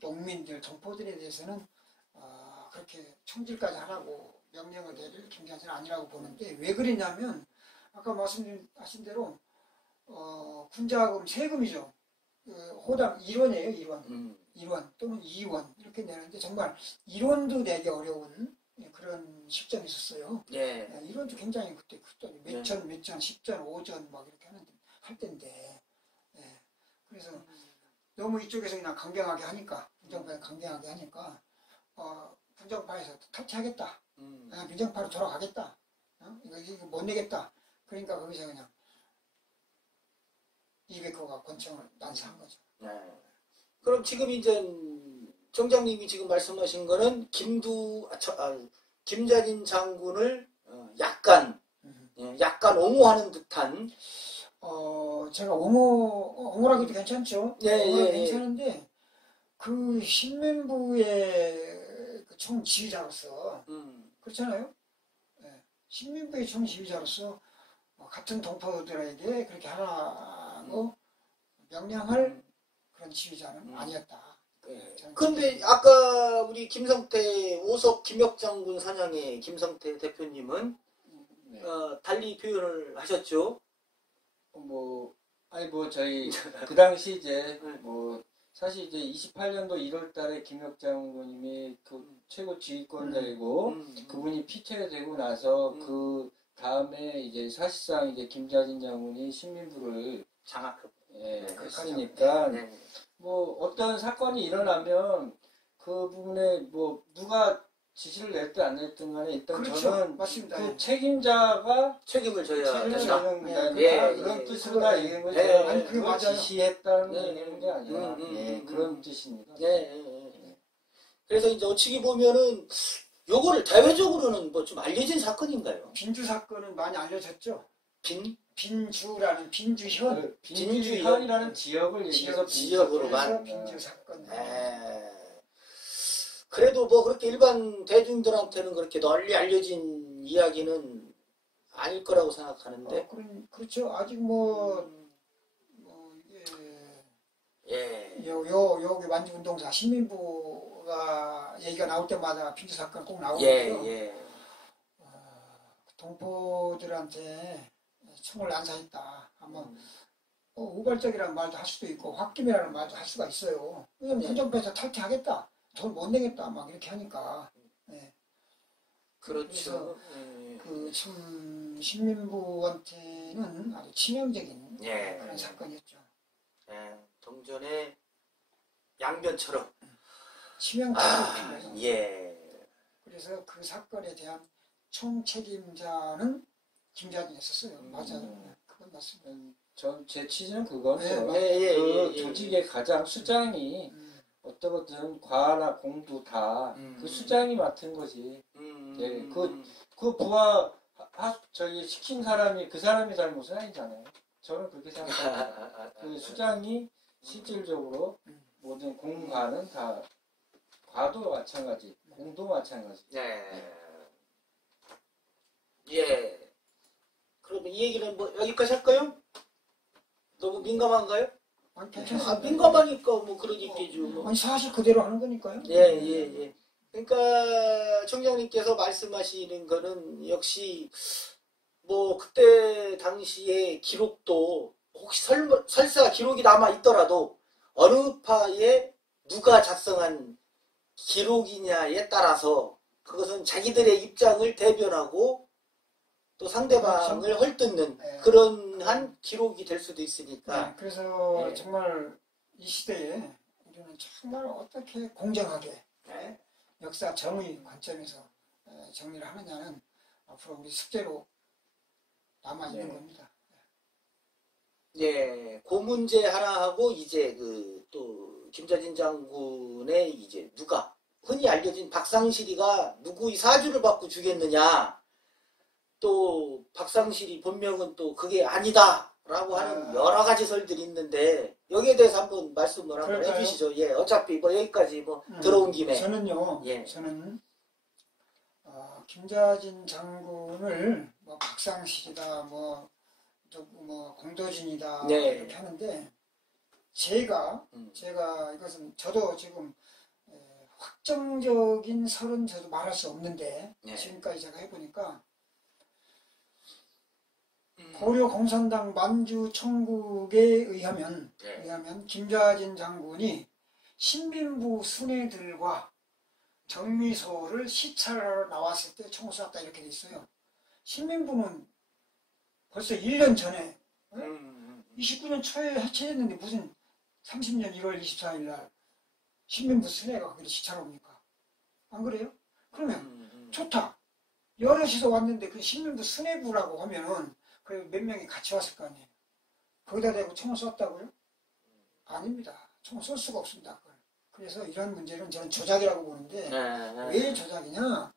농민들, 동포들에 대해서는 그렇게 총질까지 하라고 명령을 내릴 김자진은 아니라고 보는데, 왜 그랬냐면 아까 말씀하신 대로 군자금 세금이죠. 호당 1원이에요. 1원. 1원 또는 2원 이렇게 내는데 정말 1원도 내기 어려운 그런 시점이 있었어요. 예. 1원도 굉장히 그때 컸더니 몇천, 10전, 5전 막 이렇게 할 때인데, 예. 그래서 너무 이쪽에서 그냥 강경하게 하니까, 군정파에서 강경하게 하니까 군정파에서 탈퇴하겠다. 민정파로 돌아가겠다. 이거 못 내겠다. 그러니까 거기서 그냥 200호가 권총을 난사한 거죠. 네. 그럼 지금 이제 정장님이 지금 말씀하신 거는 김자진 장군을 약간 옹호하는 듯한. 제가 옹호라기도 괜찮죠. 예. 괜찮은데 그 신민부의 그 총지휘자로서 그렇잖아요. 예. 신민부의 총지휘자로서 같은 동포들에게 그렇게 하라고 명령할 그런 지휘자는 아니었다. 그런데 아까 우리 김성태 오석 김혁 장군 사냥의 김성태 대표님은 달리 표현을 하셨죠. 저희 그 당시 이제 사실 이제 28년도 1월달에 김혁 장군님이 그 최고 지휘권자이고 그분이 피퇴되고 나서 그 다음에 이제 사실상 이제 김자진 장군이 신민부를 했으니까 어떤 사건이 일어나면 그 부분에 누가 지시를 냈든 안 냈든 간에 일단 그렇죠. 저는 맞습니다. 그 책임자가 책임을 져야 된다. 그런 뜻으로 얘기한 거죠. 아니, 그게 그걸 맞아요. 지시했다는 얘기하는 게 아니라 그런 뜻입니다. 그래서 이제 어찌기 보면은 요거를 대외적으로는 좀 알려진 사건인가요? 빈주 사건은 많이 알려졌죠. 빈주현. 빈주현이라는 지역을 얘기해서 지역으로만. 빈주 사건. 그래도 그렇게 일반 대중들한테는 그렇게 널리 알려진 이야기는 아닐 거라고 생각하는데. 그렇죠. 아직 여기 만주운동사 신민부가 얘기가 나올 때마다 빈주 사건 꼭 나오고요. 동포들한테 총을 난사했다. 한번 우발적이라는 말도 할 수도 있고 홧김이라는 말도 할 수가 있어요. 왜냐면 군정파에서 탈퇴하겠다. 돈 못 내겠다. 막 이렇게 하니까. 그렇죠. 참 신민부한테는 아주 치명적인 그런 사건이었죠. 동전의 양변처럼 치명적인 거예요. 그래서 그 사건에 대한 총책임자는 김자진이었어요. 맞아요. 그건 맞습니다. 제 취지는 그거죠. 그 조직의 가장 수장이 어떻거든 과나 공도 다 그 수장이 맡은 거지. 그 부하 시킨 사람이 그 사람이 잘못은 아니잖아요. 저는 그렇게 생각합니다. 그 수장이 실질적으로 모든 공과는 다 과도 마찬가지, 공도 마찬가지. 그러면 이 얘기는 여기까지 할까요? 너무 민감한가요? 아니, 괜찮습니다. 민감하니까 그러겠죠. 아니, 사실 그대로 하는 거니까요. 그러니까 총장님께서 말씀하시는 거는 역시 그때 당시에 기록도 혹시 설사 기록이 남아 있더라도 어느 파에 누가 작성한 기록이냐에 따라서 그것은 자기들의 입장을 대변하고 또 상대방을 헐뜯는 그런 한 기록이 될 수도 있으니까. 그래서 정말 이 시대에 우리는 정말 어떻게 공정하게 역사 정의 관점에서 정리를 하느냐는 앞으로 우리 숙제로 남아있는 겁니다. 그 문제 하나 하고 이제 또 김자진 장군의 이제 누가 흔히 알려진 박상실이가 누구의 사주를 받고 죽였느냐, 또 박상실이 본명은 또 그게 아니다라고 하는 여러 가지 설들이 있는데 여기에 대해서 한번 말씀을 한번 해주시죠. 어차피 여기까지 들어온 김에. 저는요. 저는 김자진 장군을 뭐 박상실이다, 뭐 공도진이다 네. 이렇게 하는데 제가 이것은 저도 지금 확정적인 설은 저도 말할 수 없는데 네. 지금까지 제가 해보니까 고려 공산당 만주 청국에 의하면 김자진 장군이 신민부 순회들과 정미소를 시찰하러 나왔을 때 총을 쐈다 이렇게 돼 있어요. 신민부는 벌써 1년 전에 29년 초에 해체했는데 무슨 30년 1월 24일 날 신민부 순회가 거기를 시찰 옵니까? 안 그래요? 그러면 좋다. 여럿이서 왔는데 그 신민부 순회부라고 하면은 그 몇 명이 같이 왔을 거 아니에요. 거기다 대고 총을 쐈다고요? 아닙니다. 총을 쏠 수가 없습니다. 그걸. 그래서 이런 문제는 저는 조작이라고 보는데 왜 조작이냐?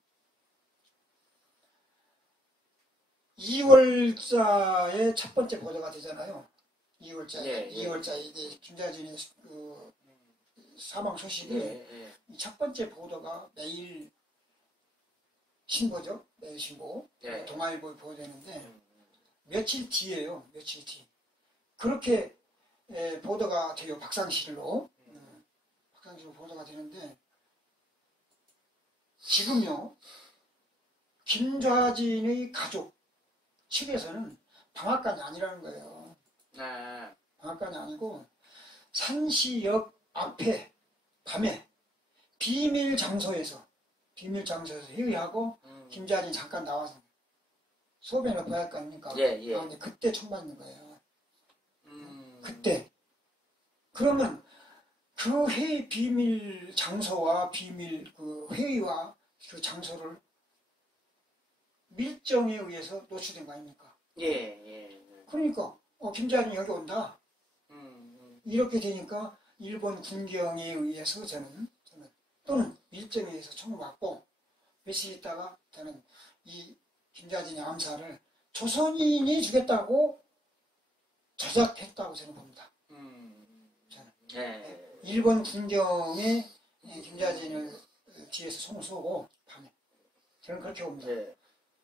2월자에 첫 번째 보도가 되잖아요. 2월자에 2월자에 이게 김자진의 그 사망 소식이 첫 번째 보도가 매일 신보죠. 매일 신보. 동아일보에 보도되는데 며칠 뒤에요. 며칠 뒤. 그렇게 보도가 돼요. 박상실로. 박상실로 보도가 되는데 지금요. 김좌진의 가족 측에서는 방앗간이 아니라는 거예요. 방앗간이 아니고 산시역 앞에 밤에 비밀 장소에서 회의하고 김자진이 잠깐 나와서 소변을 봐야 할 거 아닙니까? 근데 그때 총 맞는 거예요. 그때. 그러면 그 회의 비밀 장소와 비밀 그 회의와 그 장소를 밀정에 의해서 노출된 거 아닙니까? 그러니까 김자진이 여기 온다. 이렇게 되니까 일본 군경에 의해서 저는 또는 밀정에 의해서 총을 맞고 며칠 있다가 저는 이 김자진의 암살을 조선인이 주겠다고 조작했다고 저는 봅니다. 저는. 일본 군경에 김자진을 뒤에서 총을 쏘고 밤에 저는 그렇게 봅니다.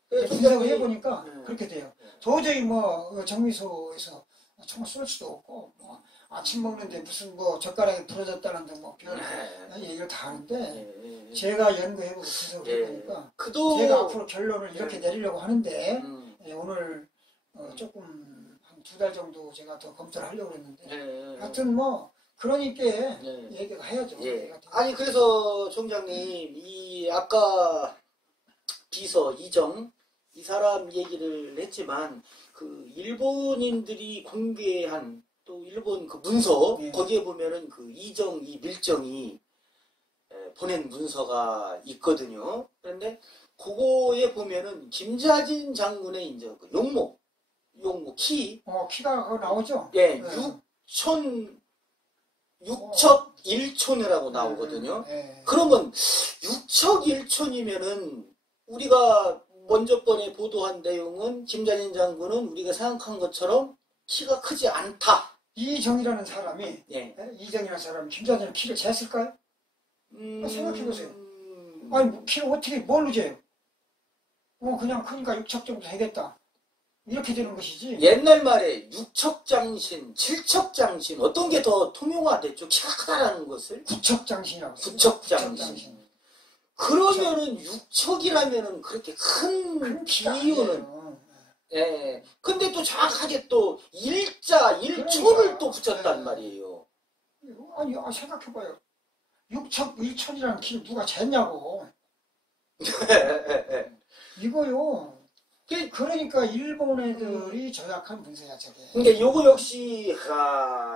분석을 해보니까 그렇게 돼요. 도저히 뭐 정미소에서 총을 쏠 수도 없고 뭐 아침 먹는데 무슨 뭐 젓가락이 부러졌다는 등 뭐 별 얘기를 다 하는데 제가 연구해보고 분석을 해보니까 제가 앞으로 결론을 이렇게 내리려고 하는데 오늘 조금 한 2달 정도 제가 더 검토를 하려고 했는데 하여튼 뭐 그러니까 얘기가 해야죠. 아니 그래서 총장님 이 아까 비서 이정 이 사람 얘기를 했지만 그 일본인들이 공개한 또 일본 그 문서 거기에 보면은 그 이정 이 밀정이 보낸 문서가 있거든요. 그런데 그거에 보면은 김자진 장군의 이제 그 용모 키가 나오죠. 6척 1촌이라고 나오거든요. 그러면 6척 1촌이면은 우리가 먼저 번에 보도한 내용은 김자진 장군은 우리가 생각한 것처럼 키가 크지 않다. 이정이라는 사람이 이정이라는 사람이 김자진의 키를 쟀을까요? 생각해보세요. 아니 키를 어떻게 뭘로 재요? 그냥 크니까 6척 정도 되겠다. 이렇게 되는 것이지. 옛날 말에 6척 장신, 7척 장신 어떤 게 더 통용화됐죠? 키가 크다라는 것을 9척 장신이라고. 9척 장신. 그러면은 6척이라면은 그렇게 큰 비유는 근데 또 정확하게 또 일자 1촌을 또 붙였단 말이에요. 아니 생각해봐요. 6척 1촌이라는 키를 누가 쟀냐고. 이거요. 그러니까 일본 애들이 조작한 문서야 저게. 근데 요거 역시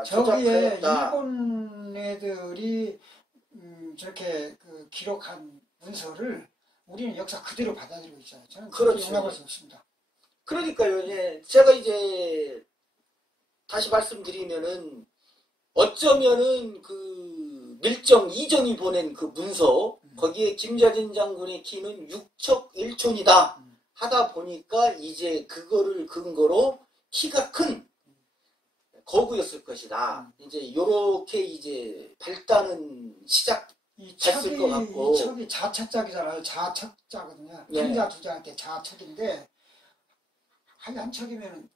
저기에 일본 애들이 저렇게 그 기록한 문서를 우리는 역사 그대로 받아들이고 있잖아요. 저는 그렇게 용납할 수 없습니다. 그러니까요. 제가 이제 다시 말씀드리면은 어쩌면은 그 밀정 이정이 보낸 그 문서 거기에 김자진 장군의 키는 6척 1촌이다 하다 보니까 이제 그거를 근거로 키가 큰 거구였을 것이다. 이제 요렇게 이제 발단은 시작. 이 됐을 것 같고. 이 척이 자책작이잖아요. 자책자거든요. 예. 풍자 두자한테 자책인데 한 척이면은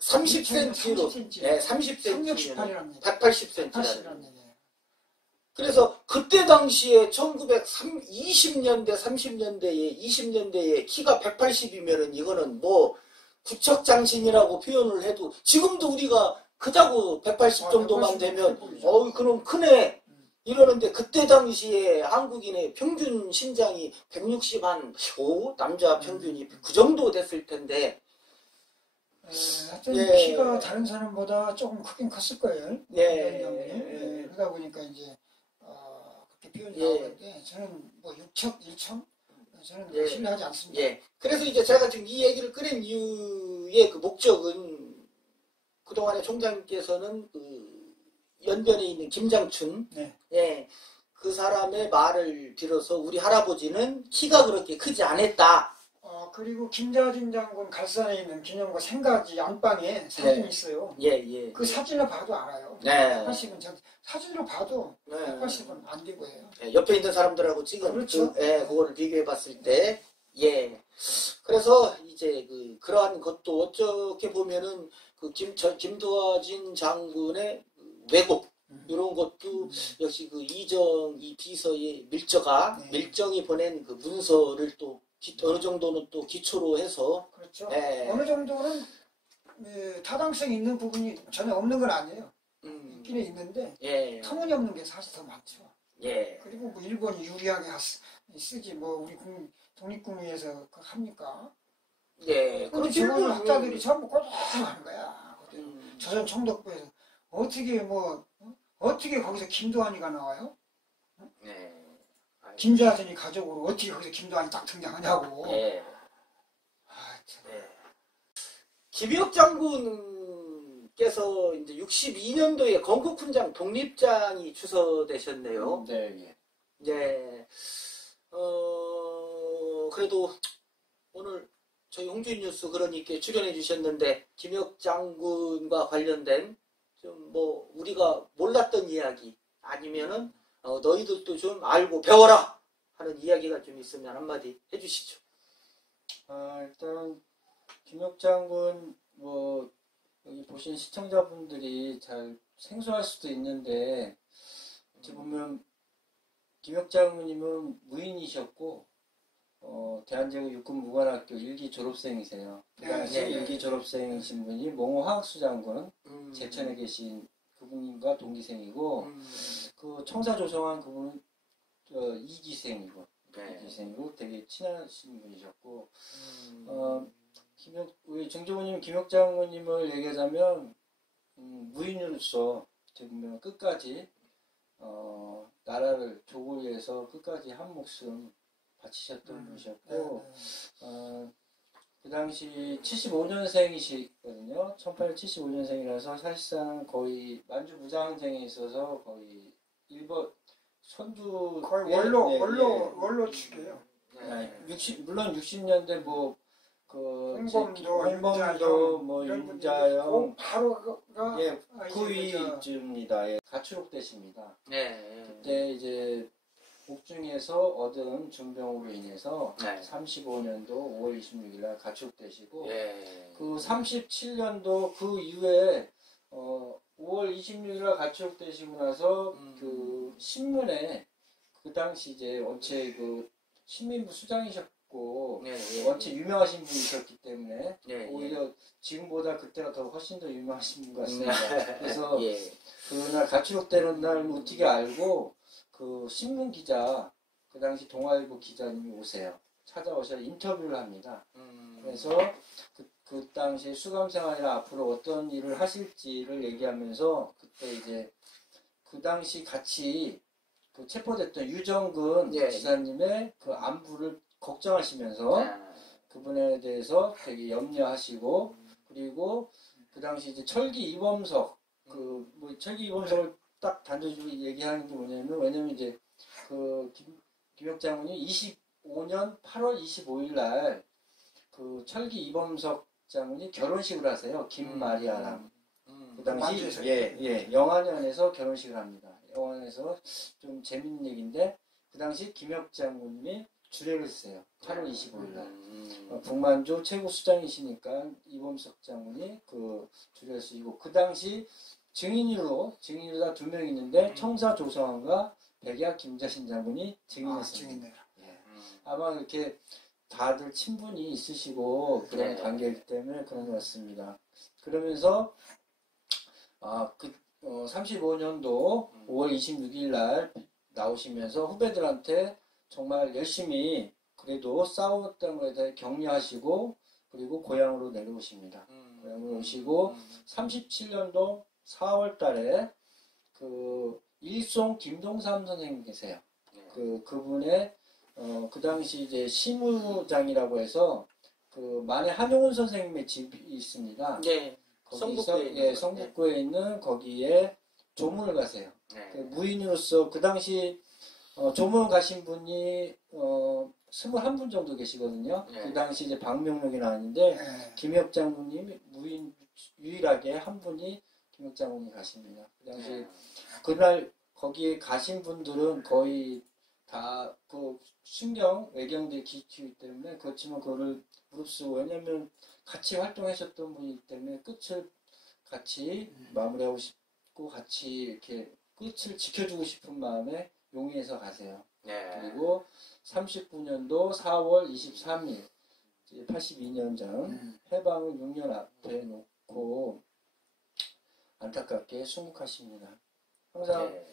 30cm로, 30cm. 네, 30cm, 368이랍니다. 180cm라는. 80이랍니다. 그래서 그때 당시에 1920년대, 30년대에, 20년대에 키가 180이면은 이거는 뭐 구척장신이라고 표현을 해도 지금도 우리가 크다고 180 정도만 되면 그럼 크네 이러는데 그때 당시에 한국인의 평균 신장이 160한5 남자 평균이 그 정도 됐을 텐데 하여튼 예. 키가 다른 사람보다 조금 크긴 컸을 거예요. 예. 그러다 보니까 이제 그렇게 표현이 예. 나오는데 저는 뭐 6척, 1척 저는 예. 신뢰하지 않습니다. 예. 그래서 이제 제가 지금 이 얘기를 꺼낸 이유의 그 목적은 그동안에 총장님께서는 그 연변에 있는 김장춘, 네. 예, 그 사람의 말을 빌어서 우리 할아버지는 키가 그렇게 크지 않았다. 그리고 김자진 장군 갈산에 있는 기념과 생가지 안방에 사진이 네. 있어요. 예, 예. 그 사진을 봐도 알아요. 네. 180은 사진으로 봐도 네. 180은 안 되고 해요. 예, 옆에 있는 사람들하고 찍은 그렇죠. 그거를 비교해 봤을 때, 예. 그래서 이제 그러한 것도 어떻게 보면은 그 김도하진 장군의 왜곡, 이런 것도 역시 그 이 비서의 밀정이 보낸 그 문서를 또 어느 정도는 또 기초로 해서 그렇죠. 예. 어느 정도는 타당성이 있는 부분이 전혀 없는 건 아니에요. 있기는 있는데 예. 터무니없는 게 사실 더 많죠. 예. 그리고 뭐 일본이 유리하게 쓰지 뭐 우리 독립군위에서 합니까? 예. 그런데 일본 학자들이 전부 꼬들하는 거야. 조선 총독부에서 어떻게 거기서 김도한이가 나와요? 예. 김자진이 가족으로 어떻게 거기서 김도한이 딱 등장하냐고. 예. 참. 네. 김혁 장군께서 이제 62년도에 건국훈장 독립장이 추서되셨네요. 네, 예. 네. 그래도 오늘 저희 홍주인 뉴스 그러니까 출연해 주셨는데 김혁 장군과 관련된 좀 뭐 우리가 몰랐던 이야기 아니면은 너희들도 좀 알고 배워라 하는 이야기가 좀 있으면 한마디 해주시죠. 일단 김혁 장군 뭐 여기 보신 시청자분들이 잘 생소할 수도 있는데 어찌 보면 김혁 장군님은 무인이셨고 대한제국 육군무관학교 1기 졸업생이세요. 그 당시 네. 1기 졸업생이신 분이 몽호 화학수 장군 제천에 계신 그분과 동기생이고 그 청사 조성한 그분은 2기생이고 네. 2기생이고 되게 친하신 분이셨고 우리 정조부님 김혁 장군님을 얘기하자면 무인으로서 지금 끝까지 나라를 조국을 위해서 끝까지 한 목숨 바치셨던 분이셨고 그 당시 75년생이시거든요. 1875년생이라서 사실상 거의 만주 무장항쟁에 있어서 거의 일본 선두 거의 원로 축이에요. 물론 60년대 홍범도, 뭐 윤자영 바로가 그 위쯤입니다. 예, 가출옥되십니다. 네. 그때 이제 옥중에서 얻은 준병으로 인해서 네. 35년도 5월 26일 날 가출되시고 예. 그 37년도 그 이후에 5월 26일 날 가출되시고 나서 그 신문에 그 당시 이제 원체 그 신민부 수장이셨고 원체 유명하신 분이셨기 때문에 오히려 지금보다 그때가 더 훨씬 더 유명하신 분 같습니다. 그래서 그날 가출되는 날 어떻게 알고 그 신문 기자, 그 당시 동아일보 기자님이 오세요. 찾아오셔서 인터뷰를 합니다. 그래서 그 당시 수감 생활이나 앞으로 어떤 일을 하실지를 얘기하면서 그때 이제 그 당시 같이 그 체포됐던 유정근 지사님의 그 안부를 걱정하시면서 그분에 대해서 되게 염려하시고 그리고 그 당시 이제 철기 이범석 철기 이범석을 딱 단도직으로 얘기하는 게 뭐냐면 왜냐면 이제 그 김혁 장군이 25년 8월 25일 날 그 철기 이범석 장군이 결혼식을 하세요. 김마리아랑 그 당시 영안연에서 결혼식을 합니다. 영안에서 좀 재밌는 얘기인데 그 당시 김혁 장군님이 주례를 했어요. 8월 25일 날. 북만주 최고 수장이시니까 이범석 장군이 그 주례를 쓰시고, 그 당시 증인으로 다 2명 있는데 청사 조성환과 백야 김자신 장군이 증인했습니다. 예. 아마 이렇게 다들 친분이 있으시고 그런 관계이기 때문에 그런 것 같습니다. 그러면서 35년도 5월 26일 날 나오시면서 후배들한테 정말 열심히 그래도 싸웠던 것에 대해 격려하시고, 그리고 고향으로 내려오십니다. 고향으로 오시고 37년도 4월 달에 그 일송 김동삼 선생님 계세요. 그분의 그 당시 이제 시무장이라고 해서 그 만해 한용운 선생님의 집이 있습니다. 네. 거기서 성북구에 있는 거기에 조문을 가세요. 그 무인으로서 그 당시 조문 가신 분이 21분 정도 계시거든요. 그 당시 이제 박명록이 나왔는데 김혁 장군님이 무인 유일하게 한 분이 김혁 장군이 가십니다. 그 당시 그날 거기에 가신 분들은 거의 다 그 순경 외경들이 기치기 때문에, 그렇지만 그거를 무릅쓰고, 왜냐면 같이 활동하셨던 분이기 때문에 끝을 같이 마무리하고 싶고 같이 이렇게 끝을 지켜주고 싶은 마음에 용의해서 가세요. 그리고 39년도 4월 23일 82년 전 해방을 6년 앞에 놓고 안타깝게 순국하십니다. 항상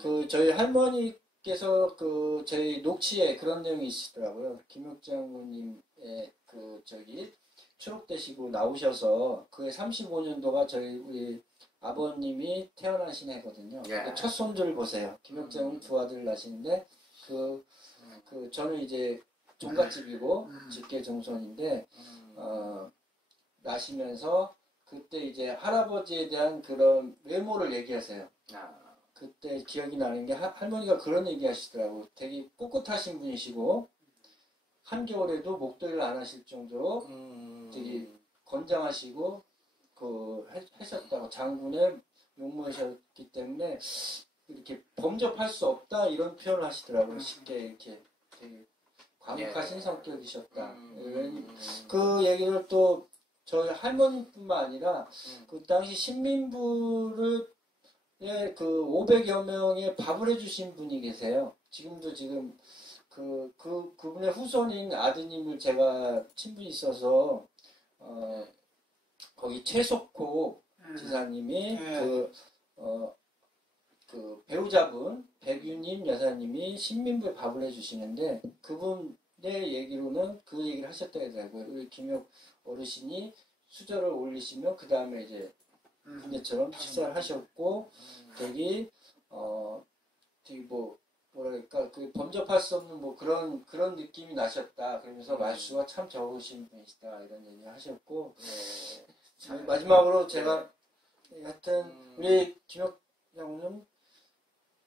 그 저희 할머니께서 그 저희 녹취에 그런 내용이 있으시더라고요. 김혁 장군님의 그 추록되시고 나오셔서 그해 35년도가 저희 우리 아버님이 태어나신 해거든요. 첫 손주를 보세요. 김혁 장군 두 아들 나시는데 저는 이제 종갓집이고 직계 정손인데 나시면서 그때 이제 할아버지에 대한 그런 외모를 얘기하세요. 그때 기억이 나는 게 할머니가 그런 얘기 하시더라고. 되게 꿋꿋하신 분이시고 한겨울에도 목도리를 안 하실 정도로 되게 건장하시고 하셨다고, 장군의 용모이셨기 때문에 이렇게 범접할 수 없다 이런 표현을 하시더라고요. 쉽게 이렇게 되게 과묵하신 성격이셨다. 그 얘기를 또 저희 할머니뿐만 아니라 그 당시 신민부를 그 500여 명의 밥을 해주신 분이 계세요. 지금도 그분의 후손인 아드님을 제가 친분이 있어서 거기 최석호 지사님이 그 배우자분 백유님 여사님이 신민부에 밥을 해주시는데, 그분의 얘기로는 그 얘기를 하셨다고 하더라고요. 우리 김혁 어르신이 수저를 올리시면 그 다음에 이제 군대처럼 식사를 하셨고 되게 되게 뭐랄까 그 범접할 수 없는 그런 느낌이 나셨다. 그러면서 말수가 참 적으신 분이시다 이런 얘기 하셨고, 마지막으로 제가 하여튼 우리 김혁 장군은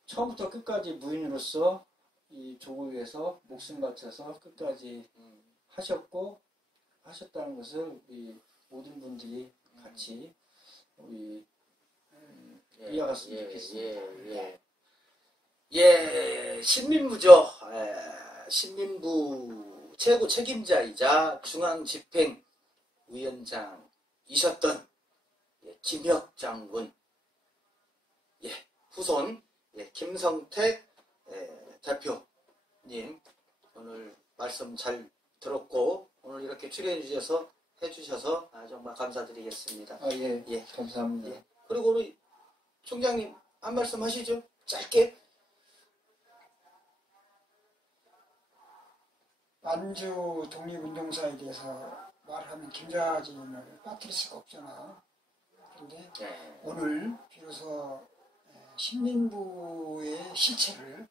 처음부터 끝까지 무인으로서 이 조국을 위해서 목숨 바쳐서 끝까지 하셨다는 것을 우리 모든 분들이 같이 우리 이어갔으면 좋겠습니다. 신민부죠. 신민부 최고 책임자이자 중앙집행위원장이셨던 김혁 장군 후손 김성택 대표님, 오늘 말씀 잘 들었고 오늘 이렇게 출연해 주셔서 정말 감사드리겠습니다. 감사합니다. 그리고 우리 총장님 한 말씀 하시죠. 짧게. 만주 독립운동사에 대해서 말하면 김자진을 빠뜨릴 수가 없잖아. 그런데 오늘 비로소 신민부의 실체를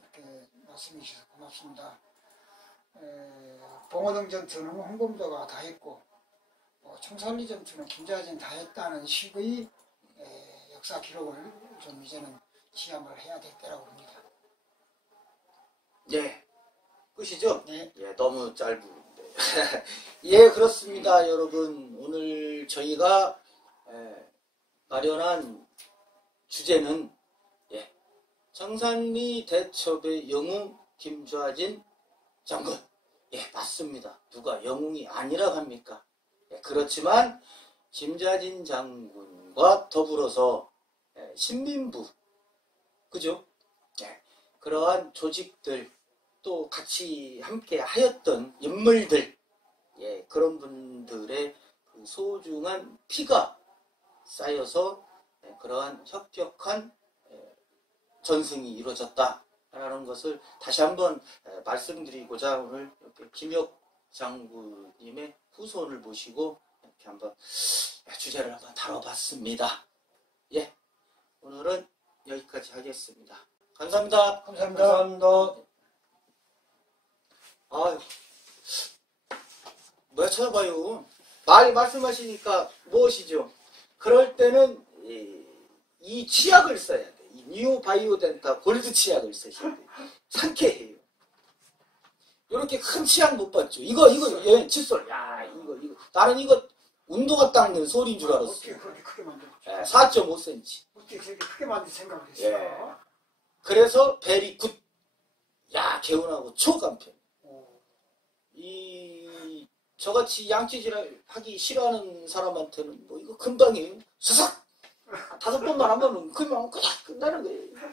이렇게 말씀해 주셔서 고맙습니다. 봉오동 전투는 홍범도가 다 했고 청산리 전투는 김자진 다 했다는 식의 역사 기록을 좀 이제는 지향을 해야 될 때라고 봅니다. 끝이죠? 네. 너무 짧은데. 그렇습니다. 여러분, 오늘 저희가 마련한 주제는 정산리 대첩의 영웅 김좌진 장군. 예, 맞습니다. 누가 영웅이 아니라 합니까? 예, 그렇지만 김좌진 장군과 더불어서 신민부, 그죠? 예, 그러한 조직들 또 같이 함께 하였던 인물들, 예, 그런 분들의 그 소중한 피가 쌓여서 그러한 혁혁한 전승이 이루어졌다라는 것을 다시 한번 말씀드리고자 오늘 이렇게 김혁 장군님의 후손을 모시고 이렇게 한번 주제를 한번 다뤄봤습니다. 예, 오늘은 여기까지 하겠습니다. 감사합니다. 감사합니다. 아유, 뭐야 찾아봐요. 말씀하시니까 무엇이죠? 그럴 때는 이 치약을 써야 돼. 이 뉴 바이오덴타 골드 치약을 쓰셔야 돼. 상쾌해요. 이렇게 큰 치약 못 봤죠? 이거 얘 칫솔. 야, 이거 나는 이거 운동화 닦는 소리인 줄 알았어. 어떻게 그렇게 크게 만들었죠? 4.5cm. 어떻게 그렇게 크게 만들 생각을 했어? 예. 그래서 베리 굿. 야, 개운하고 초간편. 저같이 양치질을 하기 싫어하는 사람한테는 뭐 이거 금방이에요. 수삭! 5번만 하면은 그냥 끝나는 거예요.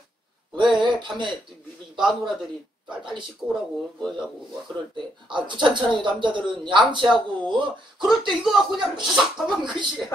왜 밤에 이 마누라들이 빨리 씻고 오라고 뭐냐고 막 그럴 때 귀찮잖아요. 남자들은 양치하고 그럴 때 이거 갖고 그냥 수삭 하면 끝이야.